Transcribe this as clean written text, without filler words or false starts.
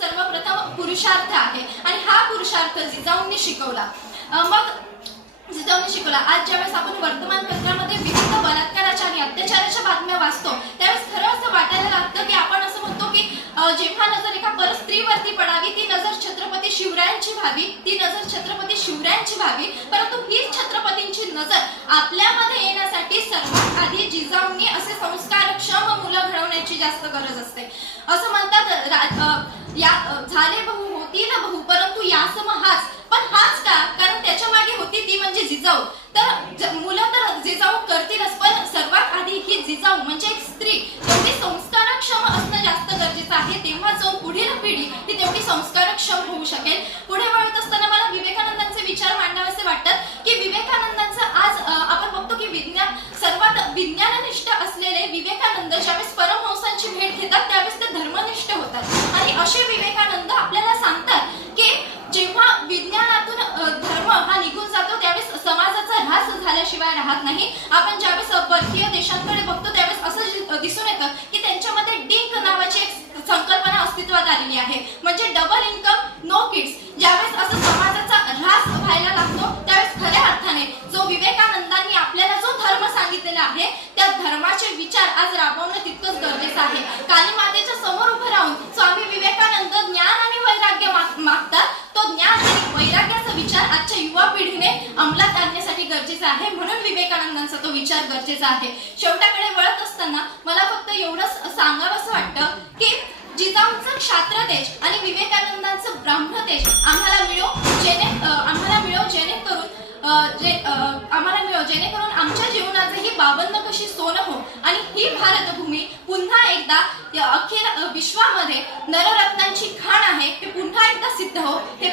सर्वप्रथम पुरुषार्थ आहे आणि हा पुरुषार्थ जिजाऊंनी शिकवला। मग जिजाऊंनी शिकवला। आज ज्यावेळेस आपण वर्तमानपत्रामध्ये विविध बलात्काराच्या आणि अत्याचाराच्या बातम्या वाचतो त्यावेळेस खरं असं वाटायला लागतं की आपण असं म्हणतो की जेव्हा नजर एका परस्त्रीवरती पडावी ती नजर छत्रपती शिवरायांची व्हावी, ती नजर छत्रपती शिवरायांची व्हावी, परंतु हीच छत्रपतींची नजर आपल्यामध्ये येण्यासाठी सर्वात आधी जिजाऊंनी असे संस्कारक्षम मुलं घडवण्याची जास्त गरज असते। असं म्हणतात या झाले बहु होतील बहु परंतु यासम हाच, पण हाच का? कारण त्याच्या मागे होती ती म्हणजे जिजाऊ। तर मुलं तर जिजाऊ करतीलच, पण सर्वात आधी ही जिजाऊ म्हणजे एक स्त्री तेवढी संस्कारक्षम असणं जास्त गरजेचं आहे, तेव्हा जाऊन पुढील पिढी ही तेवढी संस्कारक्षम होऊ शकेल। पुढे वळत असताना मला विवेकानंदांचे विचार मांडावेसे वाटतात की विवेकानंदांचं आज आपण बघतो की सर्वात विज्ञाननिष्ठ असलेले विवेकानंद ज्यावेळेस परमहंसांची भेट घेतात त्यावेळेस ते धर्मनिष्ठ होतात आणि असे विवेकानंद आपल्याला सांगतात की जेव्हा विज्ञानातून धर्म हा निघून जातो त्यावेळेस समाजाचा ऱ्हास झाल्याशिवाय राहत नाही। आपण ज्यावेळेस परकीय देशांकडे बघतो त्यावेळेस असं दिसून येतं की त्यांच्यामध्ये डिंक नावाची एक संकल्पना अस्तित्वात आलेली आहे, म्हणजे डबल इन्कम नो किड्स। ज्यावेळेस असं समाजाचा ऱ्हास व्हायला लागतो त्यावेळेस खऱ्या अर्थाने जो विवेकानंदांनी आपल्याला जो धर्म सांगितलेला आहे त्या धर्माचे विचार आज राबवणं तितकंच गरजेचं आहे। काली मातेच्या समोर उभं राहून स्वामी विवेकानंद ज्ञान आणि वैराग्य मागतात, तो ज्ञान आणि वैराग्याचा विचार आजच्या युवा पिढीने अंमलात आणण्यासाठी गरजेचा आहे, म्हणून विवेकानंदांचा तो विचार गरजेचा आहे। शेवटाकडे वळत असताना मला फक्त एवढंच सांगावंसं वाटतं की जिजाऊंचं क्षात्रतेज आणि विवेकानंदांचं ब्राह्मतेज आम्हाला मिळो जेणेकरून आमच्या जीवनातही बावन्न कशी सोनं हो आणि ही भारतभूमी पुन्हा एकदा अखेर विश्वामध्ये नररत्नांची खाण आहे हे पुन्हा एकदा सिद्ध हो, हे